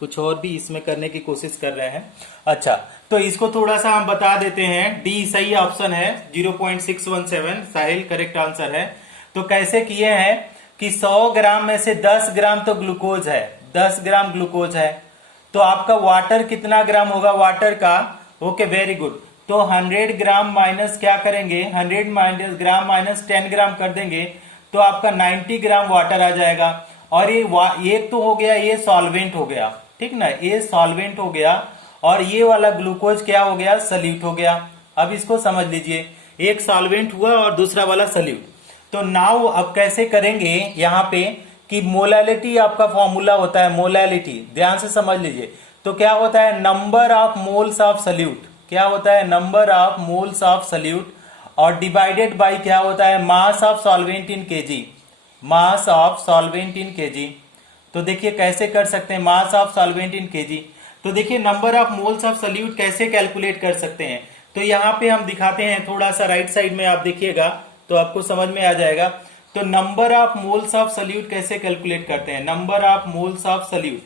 कुछ और भी इसमें करने की कोशिश कर रहे हैं। अच्छा, तो इसको थोड़ा सा हम बता देते हैं। डी सही ऑप्शन है, 0.617 साहिल करेक्ट आंसर है। तो कैसे किए हैं कि 100 ग्राम में से 10 ग्राम तो ग्लूकोज है, 10 ग्राम ग्लूकोज है, तो आपका वाटर कितना ग्राम होगा वाटर का? Okay, very good. तो 100 ग्राम माइनस क्या करेंगे, 100 माइनस ग्राम माइनस 10 ग्राम कर देंगे तो आपका 90 ग्राम वाटर आ जाएगा। और ये तो हो गया, ये सॉल्वेंट हो गया, ठीक ना, ये सॉल्वेंट हो गया। और ये वाला ग्लूकोज क्या हो गया, सल्यूट हो गया। अब इसको समझ लीजिए, एक सॉल्वेंट हुआ और दूसरा वाला सल्यूट। तो नाउ अब कैसे करेंगे यहाँ पे कि मोलैलिटी आपका फॉर्मूला होता है, मोलैलिटी ध्यान से समझ लीजिए। तो क्या होता है, number of moles of salute, क्या होता है, number of moles of solute, और डिवाइडेड बाय क्या होता है, मास of solvent in KG, mass of solvent in kg. तो देखिए कैसे कर सकते हैं, मास ऑफ सॉल्वेंट इन केजी। तो देखिए number of moles of salute कैसे कैलकुलेट कर सकते हैं। तो यहाँ पे हम दिखाते हैं, थोड़ा सा राइट साइड में आप देखिएगा तो आपको समझ में आ जाएगा। तो number of moles of salute कैसे कैलकुलेट करते हैं, number of moles of salute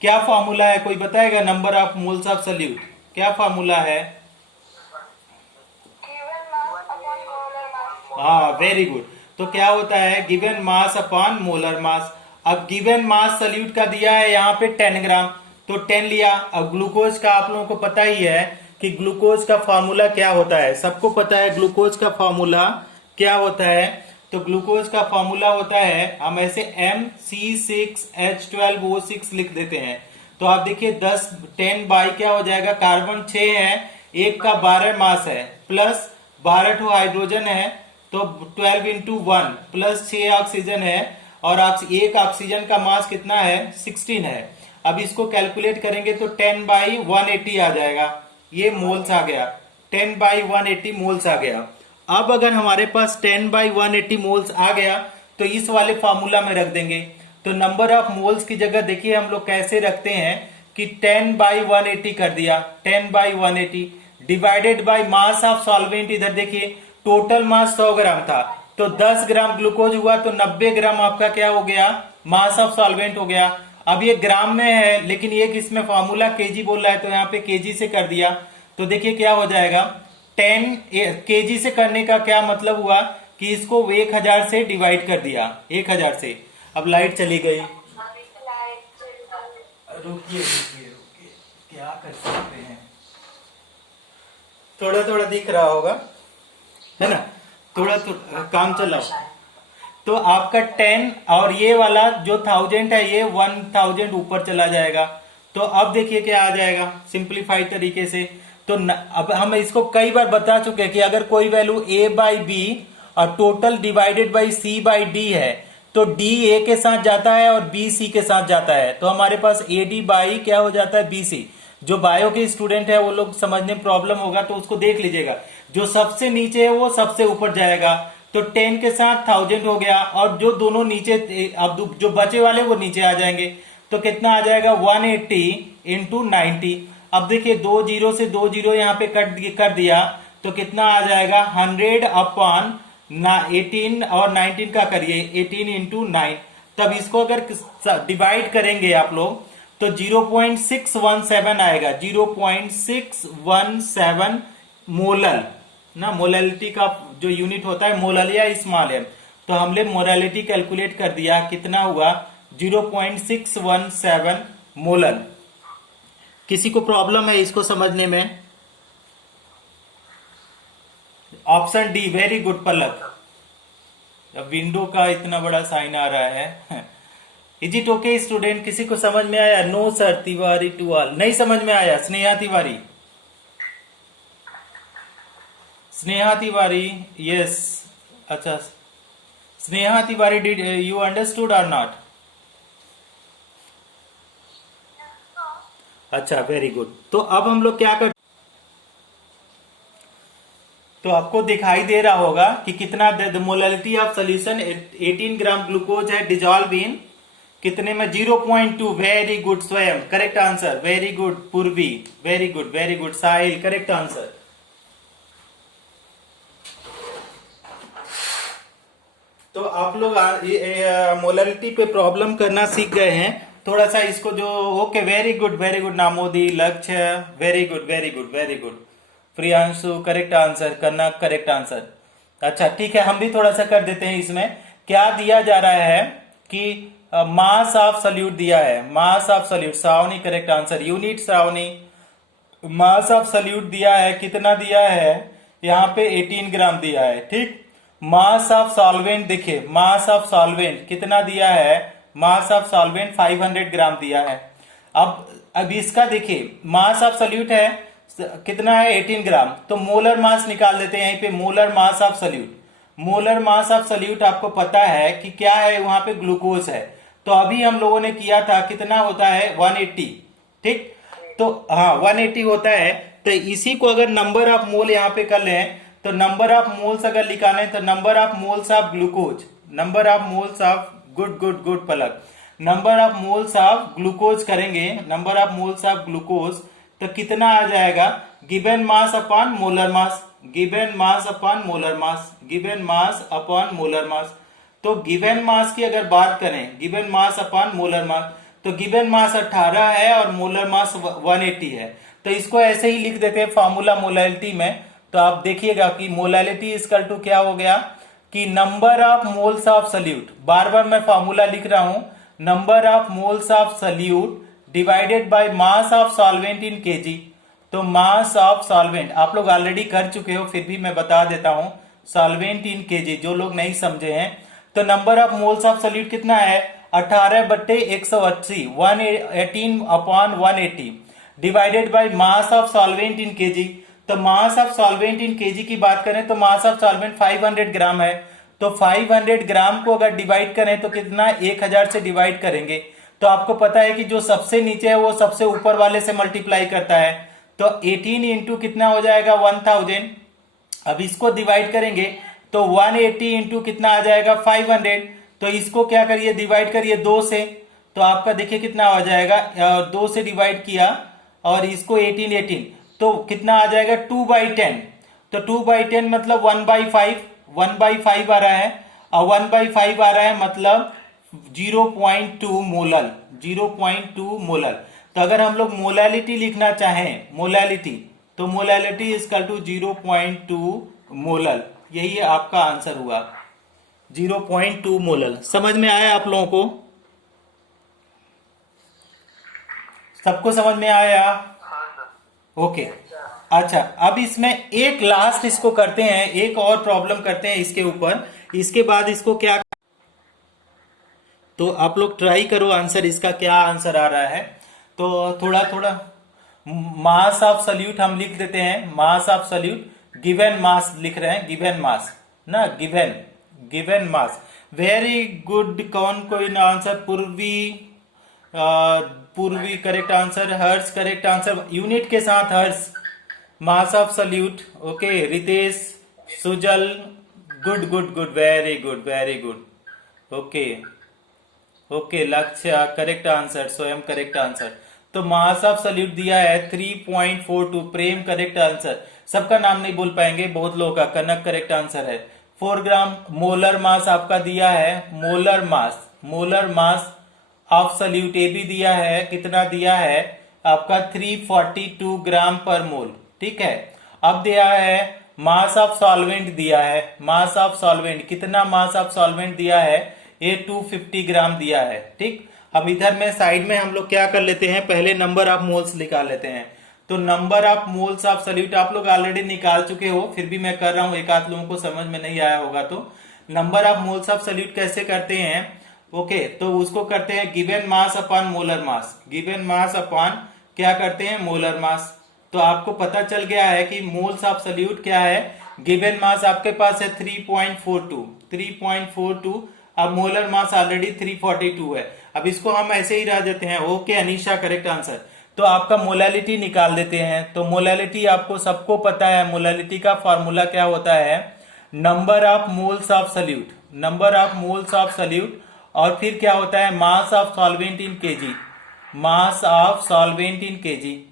क्या फॉर्मूला है, कोई बताएगा? Number of moles of salute क्या फॉर्मूला है? हाँ, वेरी गुड। तो क्या होता है, गिवन मास अपॉन मोलर मास। अब गिवन मास सल्यूट का दिया है यहाँ पे 10 ग्राम, तो 10 लिया। अब ग्लूकोज का आप लोगों को पता ही है कि ग्लूकोज का फॉर्मूला क्या होता है, सबको पता है ग्लूकोज का फॉर्मूला क्या होता है। तो ग्लूकोज का फॉर्मूला होता है, हम ऐसे MC6H12O6 लिख देते हैं। तो आप देखिए 10 बाई क्या हो जाएगा, कार्बन 6 है, एक का 12 मास है, प्लस 12 हाइड्रोजन है, तो 12 इंटू 1 प्लस 6 ऑक्सीजन है, और एक ऑक्सीजन का मास कितना है, 16 है। अब इसको कैलकुलेट करेंगे तो 10 बाई 180 आ जाएगा, ये मोल्स आ गया, 10 बाई 180 मोल्स आ गया। अब अगर हमारे पास 10 बाई 180 मोल्स आ गया तो इस वाले फॉर्मूला में रख देंगे। तो नंबर ऑफ मोल्स की जगह देखिए हम लोग कैसे रखते हैं कि 10 बाई 180 कर दिया, 10 by 180 divided by mass of solvent. इधर देखिए टोटल मास 100 ग्राम था, तो 10 ग्राम ग्लूकोज हुआ तो 90 ग्राम आपका क्या हो गया, मास ऑफ सॉल्वेंट हो गया। अब ये ग्राम में है लेकिन एक इसमें फॉर्मूला केजी बोल रहा है, तो यहाँ पे केजी से कर दिया। तो देखिए क्या हो जाएगा, 10 केजी से करने का क्या मतलब हुआ कि इसको 1000 से डिवाइड कर दिया, 1000 से। अब लाइट चली गई, रुकिए रुकिए रुकिए, क्या कर सकते हैं, थोड़ा थोड़ा दिख रहा होगा है ना, थोड़ा थोड़ा काम चलाओ। तो आपका 10 और ये वाला जो 1000 है ये 1000 ऊपर चला जाएगा। तो अब देखिए क्या आ जाएगा सिंप्लीफाइड तरीके से। तो अब हम इसको कई बार बता चुके हैं कि अगर कोई वैल्यू a बाई बी और total divided by c by D है तो d a के साथ जाता है और b c के साथ जाता है, तो हमारे पास ad बाई क्या हो जाता है, bc। जो बायो के स्टूडेंट है वो लोग समझने में प्रॉब्लम होगा तो उसको देख लीजिएगा, जो सबसे नीचे है वो सबसे ऊपर जाएगा। तो 10 के साथ 1000 हो गया, और जो दोनों नीचे, अब जो बचे वाले वो नीचे आ जाएंगे। तो कितना आ जाएगा, 180 इंटू 90। अब देखिए 2 जीरो से 2 जीरो यहाँ पे कर दिया तो कितना आ जाएगा, 100 अपॉन 18 और 19 का करिए 18 इंटू 9। तब इसको अगर डिवाइड करेंगे आप लोग तो 0.617 आएगा, 0.617 मोलल ना, मोलैलिटी का जो यूनिट होता है मोलल या स्मॉल एम। तो हमने मोलैलिटी कैलकुलेट कर दिया, कितना हुआ 0.617 मोलल। किसी को प्रॉब्लम है इसको समझने में? ऑप्शन डी, वेरी गुड पलक। अब विंडो का इतना बड़ा साइन आ रहा है। इज इट ओके स्टूडेंट, किसी को समझ में आया? No sir Tiwari to all, नहीं समझ में आया? स्नेहा तिवारी, स्नेहा तिवारी, यस। अच्छा Sneha Tiwari, did you understood और नॉट? अच्छा वेरी गुड। तो अब हम लोग क्या कर, तो आपको दिखाई दे रहा होगा कि कितना molality of solution 18 gram glucose है डिजॉल्व इन कितने में, 0.2। वेरी गुड स्वयं, करेक्ट आंसर, वेरी गुड पूर्वी, वेरी गुड, वेरी गुड साहिल, करेक्ट आंसर। तो आप लोग मोलैलिटी पे प्रॉब्लम करना सीख गए हैं। तो थोड़ा सा इसको जो ओके वेरी गुड नामोदी Lakshya very good Priyanshu correct answer Kanak correct answer. अच्छा ठीक है हम भी थोड़ा सा कर देते हैं। इसमें क्या दिया जा रहा है कि मास ऑफ सल्यूट दिया है, मास of salute Shravani correct answer unit Shravani. Mass of salute दिया है, कितना दिया है यहाँ पे 18 ग्राम दिया है। ठीक, मास ऑफ सॉल्वेंट देखिए, मास ऑफ सॉल्वेंट कितना दिया है, मास ऑफ सॉल्वेंट 500 ग्राम दिया है। अब इसका देखिए मास ऑफ सल्यूट है कितना है 18 ग्राम, तो मोलर मास निकाल देते हैं यहीं पे, molar mass of solute. Molar mass of salute आपको पता है कि क्या है, वहां पे ग्लूकोज है। तो अभी हम लोगों ने किया था कितना होता है 180। ठीक, तो हाँ 180 होता है। तो इसी को अगर नंबर ऑफ मोल यहाँ पे कर लें तो नंबर ऑफ मोल्स अगर लिखाने तो number of moles of glucose, number of moles of good Palak, number of moles of glucose करेंगे, number of moles of glucose, तो कितना आ जाएगा given mass upon molar mass, given mass upon molar mass, given mass upon molar mass. तो given mass की अगर बात करें, given mass upon molar mass, तो गिवन मास 18 है और मोलर मास 180 है। तो इसको ऐसे ही लिख देते हैं फॉर्मूला मोलैलिटी में। तो आप देखिएगा कि मोलैलिटी इक्वल टू क्या हो गया कि number of moles of solute, बार बार मैं फॉर्मूला लिख रहा हूं, number of moles of solute divided by mass of solvent in kg. तो मास ऑफ सॉल्वेंट आप लोग ऑलरेडी कर चुके हो, फिर भी मैं बता देता हूं, सॉल्वेंट इन केजी जो लोग नहीं समझे हैं। तो number of moles of solute कितना है 18/180, 118 upon 180 divided by mass of solvent in kg. तो mass of solvent in kg की बात करें तो मास ऑफ सॉल्वेंट 500 ग्राम है। तो 500 ग्राम को अगर डिवाइड करें तो कितना 1000 से डिवाइड करेंगे। तो आपको पता है कि जो सबसे नीचे है वो सबसे ऊपर वाले से मल्टीप्लाई करता है। तो 18 इंटू कितना हो जाएगा 1000। अब इसको डिवाइड करेंगे तो 180 इंटू कितना आ जाएगा 500। तो इसको क्या करिए डिवाइड करिए 2 से, तो आपका देखिए कितना हो जाएगा 2 से डिवाइड किया और इसको 18 तो कितना आ जाएगा 2/10। तो 2/10 मतलब 1/5, 1/5 आ रहा है और 1/5 आ रहा है मतलब 0.2 मोलर, 0.2 मोलर। तो अगर हम लोग मोलैलिटी लिखना चाहें, मोलैलिटी, तो मोलैलिटी इक्वल टू 0.2 मोलर, यही आपका आंसर हुआ 0.2 मोलर। समझ में आया आप लोगों को, सबको समझ में आया? ओके अच्छा अब इसमें एक लास्ट इसको करते हैं, एक और प्रॉब्लम करते हैं इसके ऊपर, इसके बाद इसको क्या, तो आप लोग ट्राई करो आंसर इसका क्या आंसर आ रहा है। तो थोड़ा थोड़ा मास ऑफ सल्यूट हम लिख देते हैं, मास ऑफ सल्यूट गिवन मास लिख रहे हैं, गिवन मास ना, गिवन मास। वेरी गुड, कौन कोई answer, Purvi correct answer, Harsh correct answer, unit के साथ Harsh, mass of solute okay, Ritesh, Sujal good very good okay Lakshya correct answer, Swayam correct answer. तो मास ऑफ सल्यूट दिया है 3.42, प्रेम करेक्ट आंसर, सबका नाम नहीं बोल पाएंगे बहुत लोगों का, कनक करेक्ट आंसर है 4 ग्राम। मोलर मास आपका दिया है, मोलर मास ऑफ सल्यूट ए भी दिया है, कितना दिया है आपका 342 ग्राम पर मोल। ठीक है, अब दिया है मास ऑफ सॉल्वेंट दिया है, मास ऑफ सॉल्वेंट कितना, मास ऑफ सॉल्वेंट दिया है ये 250 ग्राम दिया है। ठीक, अब इधर में साइड में हम लोग क्या कर लेते हैं, पहले नंबर ऑफ मोल्स निकाल लेते हैं। तो number of moles of salute आप लोग ऑलरेडी निकाल चुके हो, फिर भी मैं कर रहा हूं, एक आध लोगों को समझ में नहीं आया होगा। तो number of moles of salute कैसे करते हैं, ओके तो उसको करते हैं given mass upon molar mass, given mass upon क्या करते हैं मोलर मास। तो आपको पता चल गया है कि मोल्स ऑफ सल्यूट क्या है, गिवन मास आपके पास है 3.42, अब मोलर मास ऑलरेडी 342 है। अब इसको हम ऐसे ही रह देते हैं, ओके अनीशा करेक्ट आंसर। तो आपका मोलैलिटी निकाल देते हैं। तो मोलैलिटी आपको सबको पता है, मोलैलिटी का फॉर्मूला क्या होता है, number of moles of salute, number of moles of solute, और फिर क्या होता है मास of solvent in KG, mass of solvent in KG,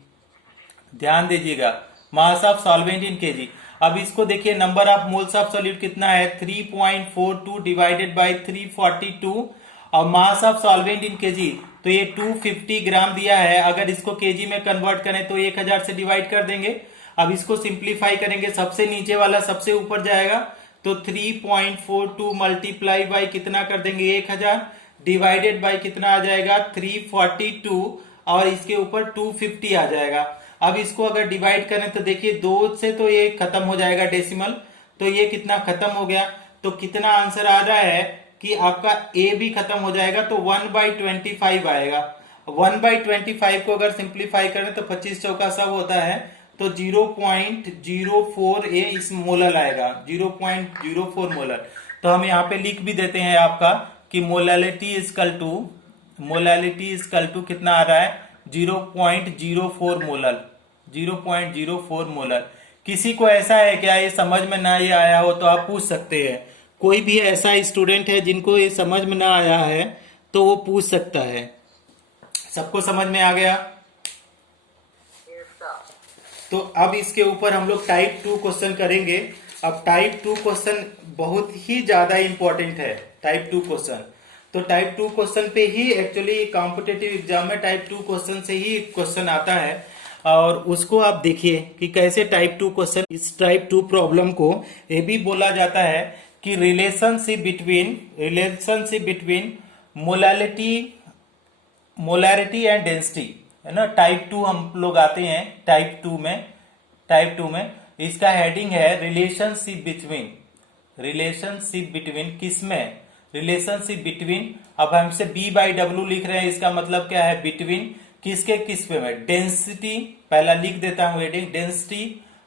ध्यान दीजिएगा मास ऑफ सॉल्वेंट इन केजी। अब इसको देखिए number of moles of solute कितना है 3.42 डिवाइडेड बाय 342 और मास ऑफ सॉल्वेंट इन केजी तो ये 250 ग्राम दिया है। अगर इसको केजी में कन्वर्ट करें तो 1000 से डिवाइड कर देंगे। अब इसको सिंप्लीफाई करेंगे, सबसे नीचे वाला सबसे ऊपर जाएगा, तो 3.42 मल्टीप्लाई बाई कितना कर देंगे 1000 डिवाइडेड बाई कितना आ जाएगा 342 और इसके ऊपर 250 आ जाएगा। अब इसको अगर डिवाइड करें तो देखिए 2 से तो ये खत्म हो जाएगा डेसिमल, तो ये कितना खत्म हो गया। तो कितना आंसर आ रहा है कि आपका ए भी खत्म हो जाएगा, तो 1/25 आएगा। 1/25 को अगर सिंप्लीफाई करें तो 25 चौका सब होता है, तो 0.04 ए इस मोलर आएगा, 0.04 मोलर। तो हम यहाँ पे लिख भी देते हैं आपका कि मोलालिटी इजकल टू कितना आ रहा है 0.04 मोलर, 0.04 मोलर। किसी को ऐसा है क्या ये समझ में ना ये आया हो तो आप पूछ सकते हैं। कोई भी ऐसा स्टूडेंट है जिनको ये समझ में ना आया है तो वो पूछ सकता है। सबको समझ में आ गया? तो अब इसके ऊपर हम लोग टाइप 2 क्वेश्चन करेंगे। अब टाइप 2 क्वेश्चन बहुत ही ज्यादा इंपॉर्टेंट है, टाइप 2 क्वेश्चन। तो टाइप 2 क्वेश्चन पे ही एक्चुअली कॉम्पिटेटिव एग्जाम में टाइप 2 क्वेश्चन से ही क्वेश्चन आता है, और उसको आप देखिए कि कैसे टाइप 2 क्वेश्चन। इस टाइप 2 प्रॉब्लम को ये भी बोला जाता है कि relationship between molarity and density, है ना। टाइप 2 हम लोग आते हैं टाइप 2 में इसका हेडिंग है रिलेशनशिप बिटवीन किसमें, रिलेशनशिप बिटवीन। अब हमसे B/W लिख रहे हैं, इसका मतलब क्या है बिटवीन किसके किस पे में, डेंसिटी। पहला लिख देता हूं हेडिंग डेंसिटी,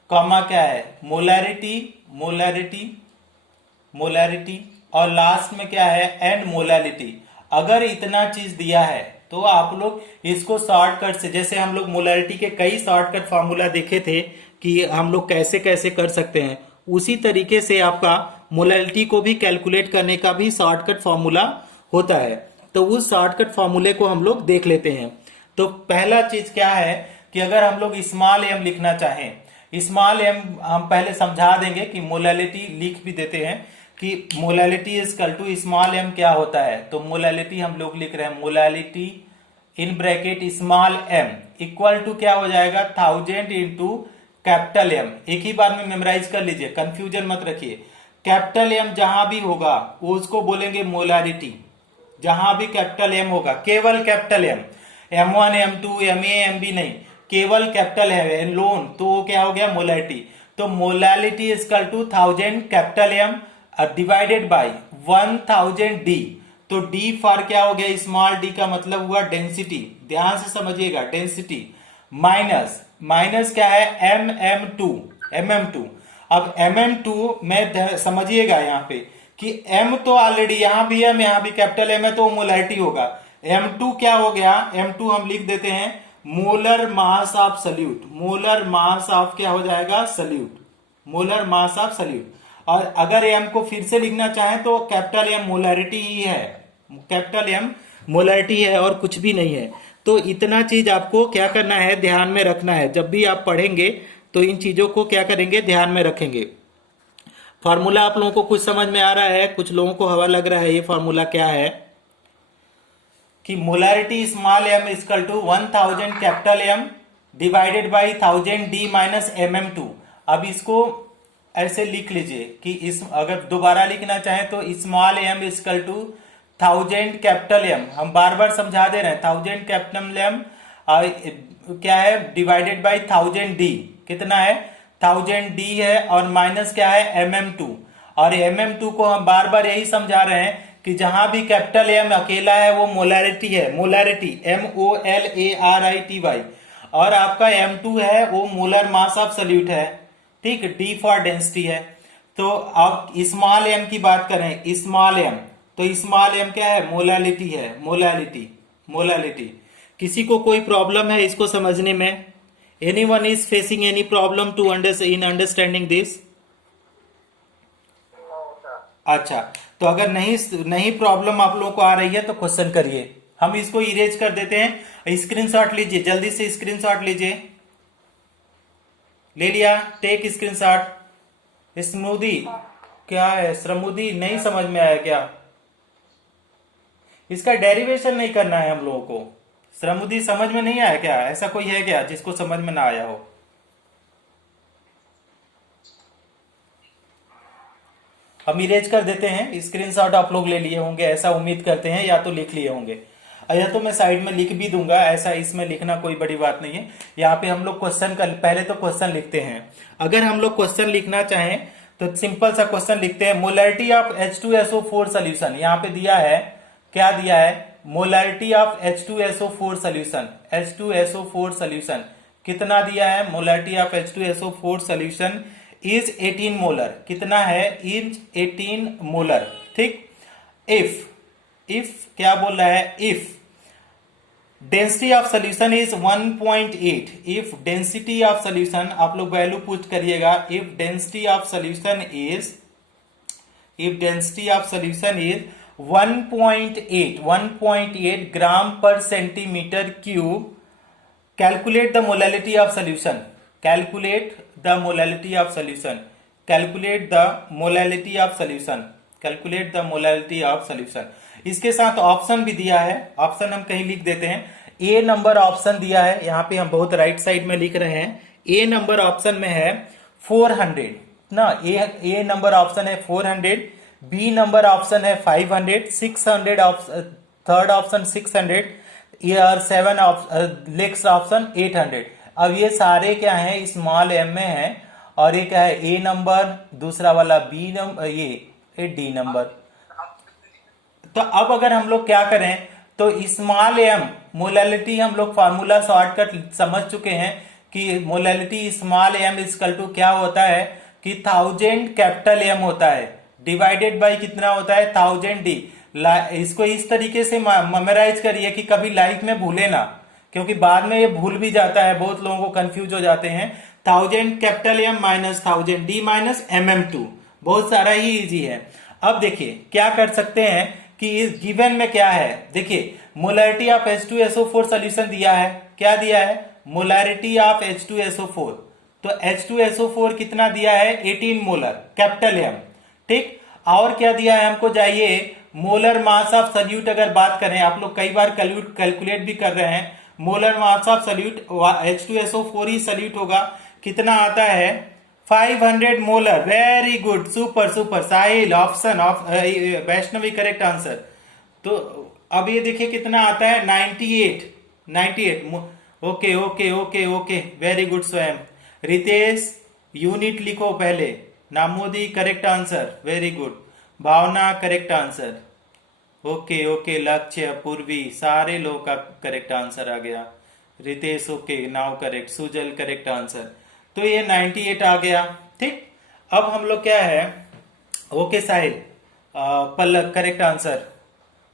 कॉमा क्या है मोलैरिटी और लास्ट में क्या है एंड मोलैलिटी। अगर इतना चीज दिया है तो आप लोग इसको शॉर्टकट से, जैसे हम लोग मोलैरिटी के कई शॉर्टकट फार्मूला देखे थे कि हम लोग कैसे कैसे कर सकते हैं, उसी तरीके से आपका मोलैरिटी को भी कैलकुलेट करने का भी शॉर्टकट फार्मूला होता है। तो उस शॉर्टकट फार्मूले को हम लोग देख लेते हैं। तो पहला चीज क्या है कि अगर हम लोग स्मॉल एम लिखना चाहें, स्मॉल एम हम पहले समझा देंगे कि मोलैलिटी लिख भी देते हैं कि molality is equal to small M क्या होता है। तो मोलैलिटी हम लोग लिख रहे हैं molality in bracket small M equal to क्या हो जाएगा 1000 इंटू कैपिटल एम। एक ही बार में मेमोराइज कर लीजिए, कंफ्यूजन मत रखिए। कैपिटल एम जहां भी होगा वो उसको बोलेंगे मोलैरिटी, जहां भी कैपिटल एम होगा, केवल capital M, M1 M2 MA MB नहीं, केवल कैपिटल है लोन, तो वो क्या हो गया मोलैरिटी। तो molality is equal to 1000 capital M divided by 1000 D. तो डी फॉर क्या हो गया स्मॉल डी का मतलब हुआ डेंसिटी, ध्यान से समझिएगा डेंसिटी, माइनस क्या है mm2। अब mm2 में समझिएगा यहाँ पे कि m तो ऑलरेडी यहाँ भी m यहाँ भी कैपिटल M है तो मोलैरिटी होगा। m2 क्या हो गया, m2 हम लिख देते हैं molar mass of solute, molar mass of क्या हो जाएगा solute, molar mass of solute. और अगर m को फिर से लिखना चाहें तो कैपिटल M मोलैरिटी ही है, कैपिटल M मोलैरिटी है और कुछ भी नहीं है। तो इतना चीज आपको क्या करना है ध्यान में रखना है, जब भी आप पढ़ेंगे तो इन चीजों को क्या करेंगे ध्यान में रखेंगे। फार्मूला आप लोगों को कुछ समझ में आ रहा है, कुछ लोगों को हवा लग रहा है ये फार्मूला क्या है कि molarity small m is equal to 1000 capital M divided by 1000 D minus mm2। अब इसको ऐसे लिख लीजिए कि इस अगर दोबारा लिखना चाहें तो small m is equal to 1000 capital M, हम बार बार समझा दे रहे हैं 1000 कैपिटल M क्या है डिवाइडेड बाई 1000 D, कितना है 1000 D है और माइनस क्या है mm2। और mm2 को हम बार बार यही समझा रहे हैं कि जहां भी कैपिटल M अकेला है वो मोलैरिटी है, मोलैरिटी MOLARITY, और आपका M2 है वो मोलर मास ऑफ सल्यूट है, ठीक, D फॉर डेंसिटी है। तो अब स्मॉल m की बात करें, स्मॉल m, तो स्मॉल m क्या है मोलैलिटी है, मोलैलिटी। किसी को कोई प्रॉब्लम है इसको समझने में? Anyone is facing any problem to in understanding this? अच्छा, तो अगर नहीं प्रॉब्लम आप लोगों को आ रही है तो क्वेश्चन करिए, हम इसको इरेज कर देते हैं। स्क्रीनशॉट लीजिए, जल्दी से स्क्रीनशॉट लीजिए, ले लिया, टेक स्क्रीनशॉट। स्मूदी क्या है, स्मूदी नहीं समझ में आया क्या? इसका डेरिवेशन नहीं करना है हम लोगों को। श्रमुदी समझ में नहीं आया क्या? ऐसा कोई है क्या जिसको समझ में ना आया हो? हम इरेज कर देते हैं, स्क्रीनशॉट आप लोग ले लिए होंगे ऐसा उम्मीद करते हैं, या तो लिख लिए होंगे, या तो मैं साइड में लिख भी दूंगा, ऐसा इसमें लिखना कोई बड़ी बात नहीं है। यहाँ पे हम लोग क्वेश्चन का पहले तो क्वेश्चन लिखते हैं। अगर हम लोग क्वेश्चन लिखना चाहें तो सिंपल सा क्वेश्चन लिखते हैं, मोलैरिटी ऑफ H2SO4 सोल्यूशन। यहाँ पे दिया है, क्या दिया है? Molarity of H2SO4 solution, H2SO4 solution कितना दिया है? Molarity of H2SO4 solution is 18 molar. कितना है? Is 18 molar. ठीक। इफ क्या बोल रहा है? If density of solution is 1.8, if density of solution, आप लोग वैल्यू पुट करिएगा, if density of solution is 1.8 ग्राम पर centimetre cube, calculate the molarity of solution, calculate the molarity of solution, calculate the molarity of solution, calculate the molarity of solution. इसके साथ option भी दिया है, option हम कहीं लिख देते हैं। ए नंबर ऑप्शन दिया है, यहां पे हम बहुत राइट साइड में लिख रहे हैं। ए नंबर ऑप्शन में है 400 ना, ए नंबर ऑप्शन है 400, बी नंबर ऑप्शन है 500, 600 थर्ड ऑप्शन 600, और 7 नेक्स्ट ऑप्शन 800। अब ये सारे क्या है? स्मॉल एम में है, और ये क्या है? ए नंबर, दूसरा वाला बी नंबर, ये डी नंबर। तो अब अगर हम लोग क्या करें, तो स्मॉल एम मोलैरिटी हम लोग फार्मूला शॉर्टकट समझ चुके हैं कि molarity small M equal to क्या होता है कि 1000 कैपिटल एम होता है डिवाइडेड बाय कितना होता है? 1000 डी। इसको इस तरीके से मेमोराइज करिए कि कभी लाइफ में भूले ना, क्योंकि बाद में ये भूल भी जाता है, बहुत लोगों को कंफ्यूज हो जाते हैं। 1000 capital M minus 1000 D minus MM2, बहुत सारा ही इजी है। अब देखिए क्या कर सकते हैं कि इस गिवन में क्या है, देखिए मोलैरिटी ऑफ H2SO4 सोल्यूशन दिया है, क्या दिया है? मोलैरिटी ऑफ H2SO4, तो H2SO4 कितना दिया है? 18 मोलर कैपिटल एम। ठीक। और क्या दिया है हमको? चाहिए मोलर मास ऑफ सॉल्यूट। अगर बात करें, आप लोग कई बार कैलकुलेट भी कर रहे हैं, molar mass of solute H2SO4 ही सॉल्यूट होगा, कितना आता है? 500 molar. Very good, super super Sahil, option of Vaishnavi correct answer. तो अब ये देखिए कितना आता है? 98। Okay okay okay okay, very good Swayam. Ritesh unit लिखो पहले। Namodi correct answer, very good. Bhavna correct answer. Okay okay, Lakshya, Purvi, सारे लोगों का करेक्ट आंसर आ गया। Ritesh okay, now correct. Sujal correct answer. तो ये 98 आ गया। ठीक। अब हम लोग क्या है? ओके साहिल, Pallav correct answer,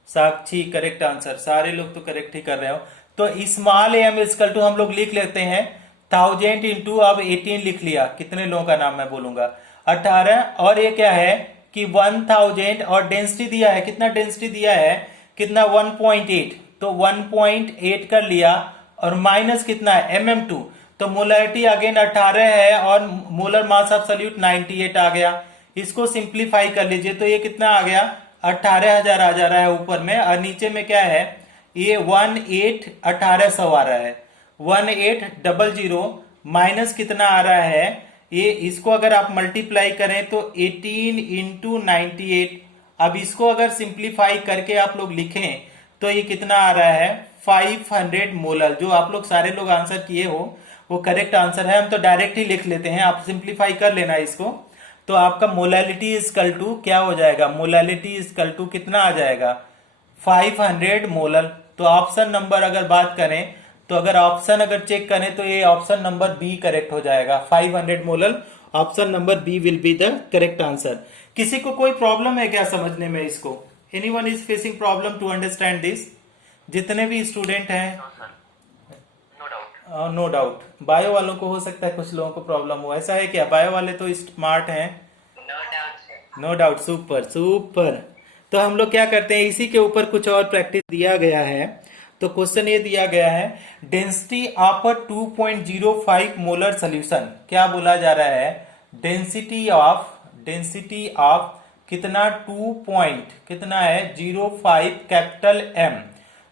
Sakshi correct answer, सारे लोग तो करेक्ट ही कर रहे हो। तो स्मॉल एम इक्वल टू हम लोग लिख लेते हैं 1000 इंटू, अब 18 लिख लिया। कितने लोगों का नाम मैं बोलूंगा? 18। और ये क्या है कि 1000, और डेंसिटी दिया है, कितना डेंसिटी दिया है? कितना? 1.8, तो 1.8 कर लिया, और माइनस कितना है? MM2, तो मोलैरिटी अगेन 18 है, और मोलर मास ऑफ सॉल्यूट 98 आ गया। इसको सिंप्लीफाई कर लीजिए, तो ये कितना आ गया? 18,000 आ जा रहा है ऊपर में, और नीचे में क्या है? ये 18,1800 आ रहा है। 1800 माइनस कितना आ रहा है? ये इसको अगर आप मल्टीप्लाई करें तो 18 इंटू 98। अब इसको अगर सिंप्लीफाई करके आप लोग लिखें तो ये कितना आ रहा है? 500 मोलर। जो आप लोग सारे लोग आंसर किए हो वो करेक्ट आंसर है। हम तो डायरेक्ट ही लिख लेते हैं, आप सिंप्लीफाई कर लेना इसको। तो आपका मोलैरिटी इक्वल टू क्या हो जाएगा? मोलैरिटी इक्वल टू कितना आ जाएगा? 500 मोलर। तो ऑप्शन नंबर अगर बात करें, तो अगर ऑप्शन अगर चेक करें तो ये ऑप्शन नंबर बी करेक्ट हो जाएगा। 500 molar, option number B will be the correct answer. किसी को कोई प्रॉब्लम है क्या समझने में इसको? Anyone is facing problem to understand this? जितने भी स्टूडेंट हैं, नो डाउट। बायो वालों को हो सकता है कुछ लोगों को प्रॉब्लम हो, ऐसा है क्या? बायो वाले तो स्मार्ट हैं। No doubt, super super. तो हम लोग क्या करते हैं, इसी के ऊपर कुछ और प्रैक्टिस दिया गया है। तो क्वेश्चन ये दिया गया है, density of a 2.05 molar solution. क्या बोला जा रहा है? डेंसिटी ऑफ कितना 2 पॉइंट कितना है 05 कैपिटल एम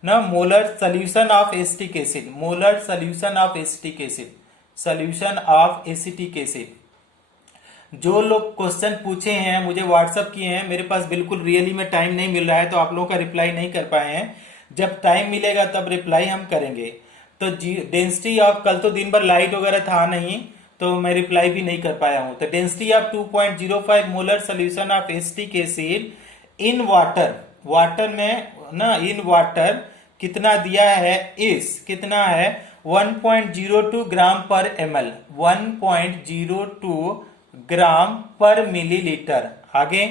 ना molar solution of acetic acid, molar solution of acetic acid, solution of acetic acid. जो लोग क्वेश्चन पूछे हैं मुझे व्हाट्सअप किए हैं, मेरे पास बिल्कुल रियली में टाइम नहीं मिल रहा है तो आप लोगों का रिप्लाई नहीं कर पाए हैं। जब टाइम मिलेगा तब रिप्लाई हम करेंगे। तो डेंसिटी ऑफ, कल तो दिन भर लाइट वगैरह था नहीं तो मैं रिप्लाई भी नहीं कर पाया हूं। तो density of 2.05 molar solution of acetic acid in water, water में ना, इन वाटर कितना दिया है, इस कितना है 1.02 ग्राम पर ml, 1.02 ग्राम पर मिलीलीटर। आगे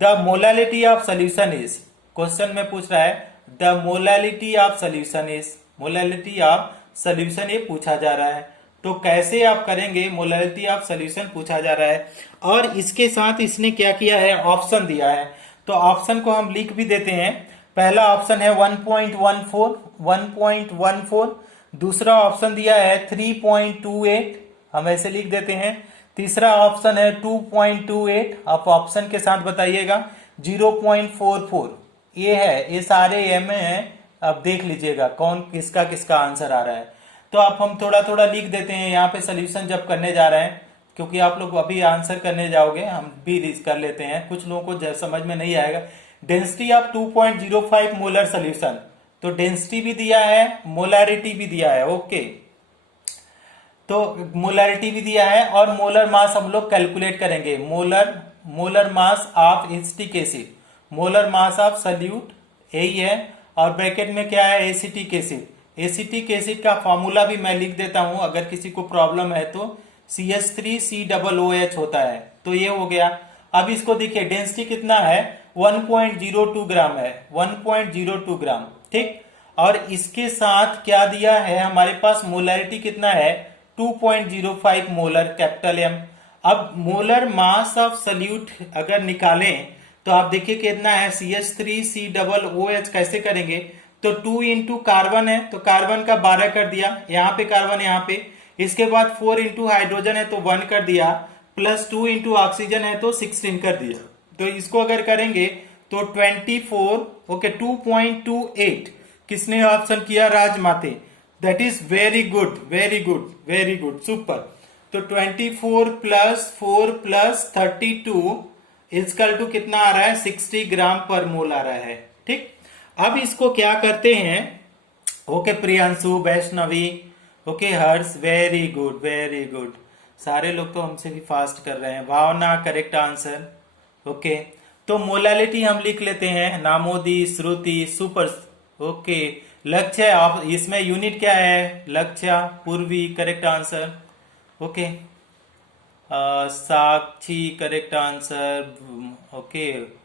the molality of solution is, question में पूछ रहा है the molality of solution is, molality of solution ये पूछा जा रहा है। तो कैसे आप करेंगे, मोलालिटी ऑफ सोल्यूशन पूछा जा रहा है और इसके साथ इसने क्या किया है, ऑप्शन दिया है। तो ऑप्शन को हम लिख भी देते हैं। पहला ऑप्शन है 1.14, 1.14। दूसरा ऑप्शन दिया है 3.28, हम ऐसे लिख देते हैं। तीसरा ऑप्शन है 2.28, आप ऑप्शन के साथ बताइएगा। 0.44 ये है, ये सारे एम हैं। अब देख लीजिएगा कौन किसका किसका आंसर आ रहा है। तो आप हम थोड़ा थोड़ा लिख देते हैं यहाँ पे सोल्यूशन जब करने जा रहे हैं, क्योंकि आप लोग अभी आंसर करने जाओगे, हम भी रीज कर लेते हैं, कुछ लोगों को समझ में नहीं आएगा। डेंसिटी ऑफ 2.05 मोलर सोल्यूशन, तो डेंसिटी भी दिया है, मोलारिटी भी दिया है। ओके, तो मोलारिटी भी दिया है और मोलर मास हम लोग कैलकुलेट करेंगे। Molar mass of acetic acid, molar mass of solute यही है। और ब्रैकेट में क्या है, एसिटिक एसिड। एसिटिक एसिड का फॉर्मूला भी मैं लिख देता हूं अगर किसी को प्रॉब्लम है तो, CH3COOH होता है। तो ये हो गया। अब इसको देखिए डेंसिटी कितना है, 1.02 ग्राम है, 1.02 ग्राम, ठीक। और इसके साथ क्या दिया है हमारे पास, मोलारिटी कितना है 2.05 मोलर कैपिटल एम। अब मोलर मास ऑफ सॉल्यूट अगर निकालें तो आप देखिए कितना है, CH3COOH कैसे करेंगे, तो 2 इंटू कार्बन है तो कार्बन का 12 कर दिया, यहाँ पे कार्बन यहाँ पे। इसके बाद 4 इंटू हाइड्रोजन है तो 1 कर दिया, प्लस 2 इंटू ऑक्सीजन है तो 16 कर दिया। तो इसको अगर करेंगे तो 24, ओके 2.28 किसने ऑप्शन किया, Rajmate. That is very good, very good, very good, super. तो 24 प्लस 4 प्लस 32 इजकल टू कितना आ रहा है, 60 ग्राम पर मोल आ रहा है, ठीक। अब इसको क्या करते हैं, ओके प्रियांशु, वैष्णवी, ओके हर्ष, वेरी गुड, वेरी गुड। सारे लोग तो हमसे भी फास्ट कर रहे हैं। भावना करेक्ट आंसर, ओके। तो मोलालिटी हम लिख लेते हैं, नामोदी, श्रुति, सुपर, ओके। लक्ष्य, आप इसमें यूनिट क्या है, लक्ष्य, पूर्वी करेक्ट आंसर, ओके। साक्षी करेक्ट आंसर, ओके।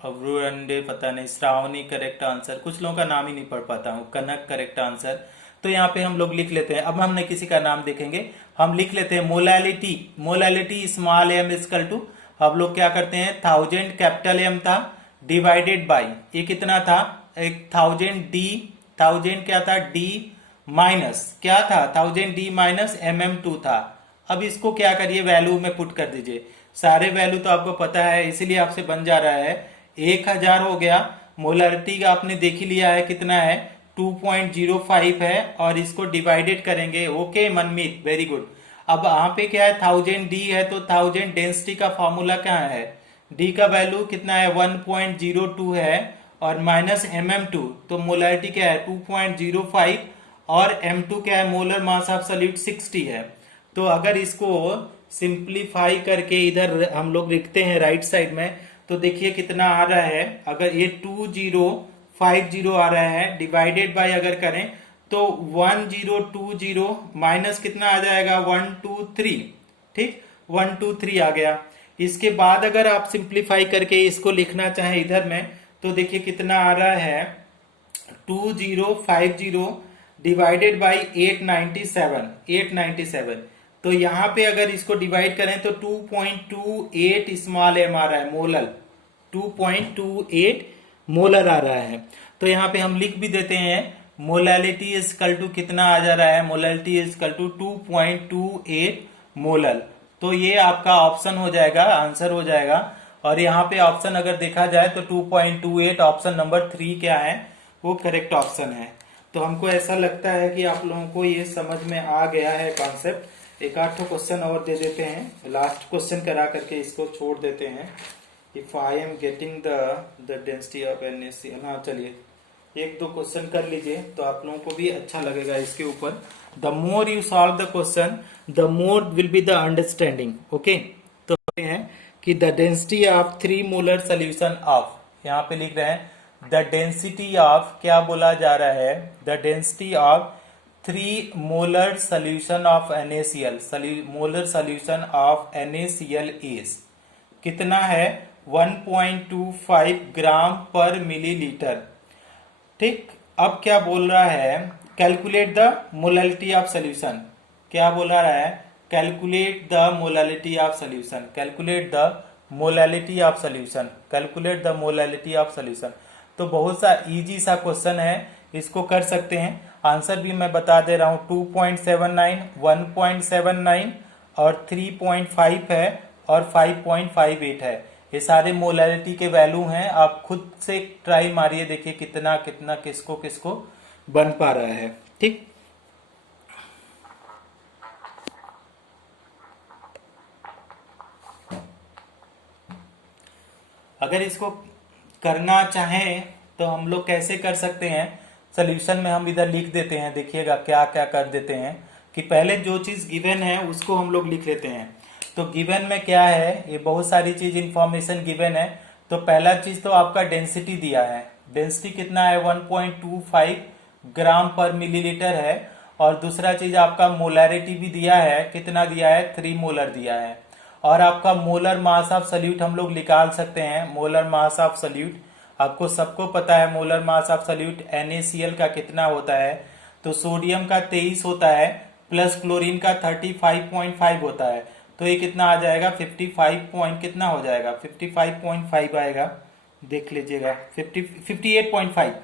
अवरुंडे पता नहीं, श्रावणी करेक्ट आंसर, कुछ लोगों का नाम ही नहीं पढ़ पाता हूँ, कनक करेक्ट आंसर। तो यहाँ पे हम लोग लिख लेते हैं। अब हम नहीं किसी का नाम देखेंगे, हम लिख लेते हैं molality, molality small M is equal to, हम लोग क्या करते हैं 1000 कैपिटल एम था डिवाइडेड बाई, ये कितना था, 1000 डी, 1000 क्या था डी माइनस क्या था, 1000 डी माइनस mm2 था। अब इसको क्या करिए, वैल्यू में पुट कर दीजिए, सारे वैल्यू तो आपको पता है इसीलिए आपसे बन जा रहा है। 1000 हो गया, मोलारिटी का आपने देख ही लिया है कितना है 2.05 है, और इसको डिवाइडेड करेंगे, ओके मनमीत वेरी गुड। अब यहाँ पे क्या है 1000 डी है तो 1000 डेंसिटी का फॉर्मूला क्या है, डी का वैल्यू कितना है 1.02 है और माइनस mm2, तो मोलारिटी क्या है 2.05 और m2 क्या है, मोलर मास ऑफ सॉल्यूट 60 है। तो अगर इसको सिंप्लीफाई करके इधर हम लोग लिखते हैं राइट साइड में, तो देखिए कितना आ रहा है, अगर ये 2050 आ रहा है डिवाइडेड बाय अगर करें तो 1020 माइनस कितना आ जाएगा 123, ठीक 123 आ गया। इसके बाद अगर आप सिंप्लीफाई करके इसको लिखना चाहें इधर में तो देखिए कितना आ रहा है 2050 डिवाइडेड बाई 897। तो यहाँ पे अगर इसको डिवाइड करें तो 2.28 स्मॉल एम आ रहा है, मोलर 2.28 मोलर आ रहा है। तो यहाँ पे हम लिख भी देते हैं मोलालिटी इजकल टू कितना आ जा रहा है, मोलालिटी इजकल टू 2.28 मोलर। तो ये आपका ऑप्शन हो जाएगा, आंसर हो जाएगा। और यहाँ पे ऑप्शन अगर देखा जाए तो 2.28 ऑप्शन नंबर 3 क्या है, वो करेक्ट ऑप्शन है। तो हमको ऐसा लगता है कि आप लोगों को ये समझ में आ गया है कॉन्सेप्ट। एक आध क्वेश्चन और दे देते हैं, लास्ट क्वेश्चन करा करके इसको छोड़ देते हैं। If I am getting the density of NaCl, हाँ चलिए एक दो क्वेश्चन कर लीजिए तो आप लोगों को भी अच्छा लगेगा इसके ऊपर। The more you solve the question the more will be the understanding. Okay, तो हैं कि the density of 3 molar solution of, यहाँ पे लिख रहे हैं द डेंसिटी ऑफ, क्या बोला जा रहा है, the density of 3 molar solution of NaCl, molar solution of NaCl is कितना है, 1.25 ग्राम पर मिलीलीटर। ठीक, अब क्या बोल रहा है, calculate the molality of solution. क्या बोला रहा है, calculate the molality of solution, calculate the molality of solution, calculate the molality of solution. तो बहुत सा इजी सा क्वेश्चन है, इसको कर सकते हैं। आंसर भी मैं बता दे रहा हूं, 2.79, 1.79 और 3.5 है और 5.58 है। ये सारे मोलारिटी के वैल्यू हैं, आप खुद से ट्राई मारिए, देखिए कितना कितना किसको किसको बन पा रहा है। ठीक, अगर इसको करना चाहें तो हम लोग कैसे कर सकते हैं, सोल्यूशन में हम इधर लिख देते हैं। देखिएगा क्या क्या कर देते हैं कि पहले जो चीज गिवन है उसको हम लोग लिख लेते हैं। तो गिवन में क्या है, ये बहुत सारी चीज इंफॉर्मेशन गिवन है। तो पहला चीज तो आपका डेंसिटी दिया है, डेंसिटी कितना है, 1.25 ग्राम पर मिलीलीटर है। और दूसरा चीज आपका मोलैरिटी भी दिया है, कितना दिया है, 3 मोलर दिया है। और आपका मोलर मास ऑफ सॉल्यूट हम लोग निकाल सकते हैं, मोलर मास ऑफ सॉल्यूट आपको सबको पता है, molar mass of solute NaCl का कितना होता है, तो सोडियम का 23 होता है प्लस क्लोरीन का 35.5 होता है। तो ये कितना आ जाएगा, 55 पॉइंट कितना हो जाएगा, 55.5 आएगा, देख लीजिएगा 58.5,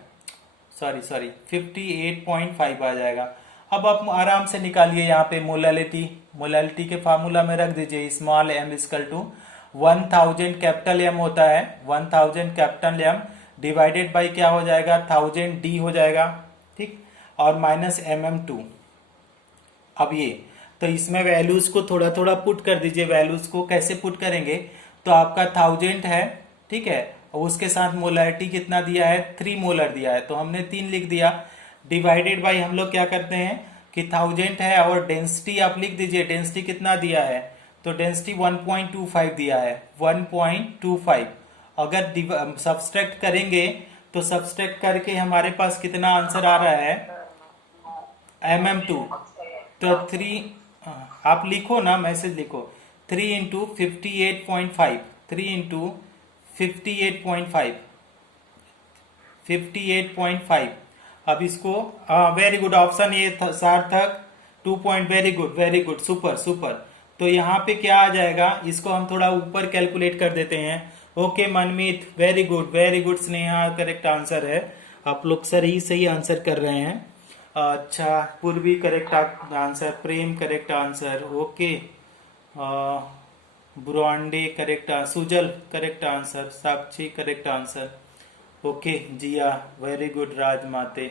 सॉरी 58.5 आ जाएगा। अब आप आराम से निकालिए यहाँ पे मोलालिटी, मोलालिटी के फार्मूला में रख दीजिए, small m equal to 1000 capital M होता है, 1000 कैपिटल M डिवाइडेड बाई क्या हो जाएगा, 1000 D हो जाएगा। ठीक, और माइनस MM2। अब ये तो इसमें वैल्यूज को थोड़ा थोड़ा पुट कर दीजिए। वैल्यूज को कैसे पुट करेंगे, तो आपका 1000 है, ठीक है, और उसके साथ मोलारिटी कितना दिया है, 3 मोलर दिया है, तो हमने 3 लिख दिया। डिवाइडेड बाई हम लोग क्या करते हैं कि 1000 है और डेंसिटी आप लिख दीजिए, डेंसिटी कितना दिया है, तो डेंसिटी 1.25 दिया है, 1.25। अगर सब्सट्रैक्ट करेंगे तो सब्सट्रैक्ट करके हमारे पास कितना आंसर आ रहा है, MM2। तो 3, आप लिखो ना, मैसेज लिखो, 3 इंटू 58.5, 3 इंटू 58.5, 58.5। अब इसको वेरी गुड ऑप्शन ये सार्थक 2 point, very good very good, super super. तो यहाँ पे क्या आ जाएगा, इसको हम थोड़ा ऊपर कैलकुलेट कर देते हैं। Okay Manmeet, very good, Sneha correct answer है। आप लोग सही सही आंसर कर रहे हैं। अच्छा, Purvi correct answer, Prem correct answer, okay, ब्रॉन्डे correct, Sujal correct answer, Sakshi correct answer, okay, Jiya very good, Rajmate,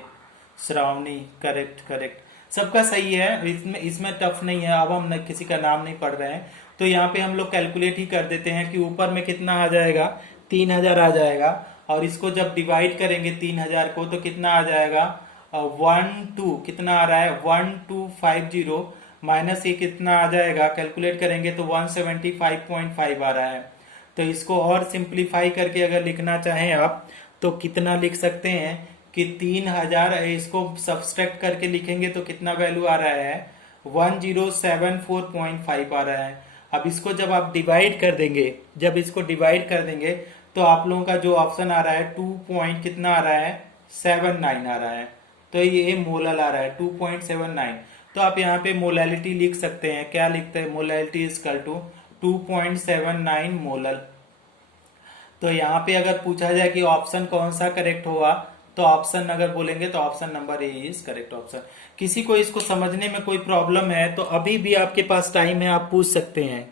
Shravani correct, सबका सही है। इसमें टफ नहीं है। अब हम किसी का नाम नहीं पढ़ रहे हैं, तो यहाँ पे हम लोग कैलकुलेट ही कर देते हैं कि ऊपर में कितना आ जाएगा, 3000 आ जाएगा। और इसको जब डिवाइड करेंगे 3000 को तो कितना आ जाएगा, 12 कितना आ रहा है, 1250 माइनस ये कितना आ जाएगा, कैलकुलेट करेंगे तो 175.5 आ रहा है। तो इसको और सिंप्लीफाई करके अगर लिखना चाहें आप तो कितना लिख सकते हैं कि 3000, इसको सब्सट्रैक्ट करके लिखेंगे तो कितना वैल्यू आ रहा है, 1074.5 आ रहा है। अब इसको जब आप डिवाइड कर देंगे, जब इसको डिवाइड कर देंगे तो आप लोगों का जो ऑप्शन आ रहा है 2 पॉइंट कितना आ रहा है, 79 आ रहा है। तो ये मोलल आ रहा है 2.79। तो आप यहाँ पे मोलालिटी लिख सकते हैं, क्या लिखते हैं, मोलालिटी इक्वल टू 2.79 मोलल। तो यहाँ पे अगर पूछा जाए कि ऑप्शन कौन सा करेक्ट होगा, तो ऑप्शन अगर बोलेंगे तो option number A is correct option. किसी को इसको समझने में कोई प्रॉब्लम है तो अभी भी आपके पास टाइम है, आप पूछ सकते हैं।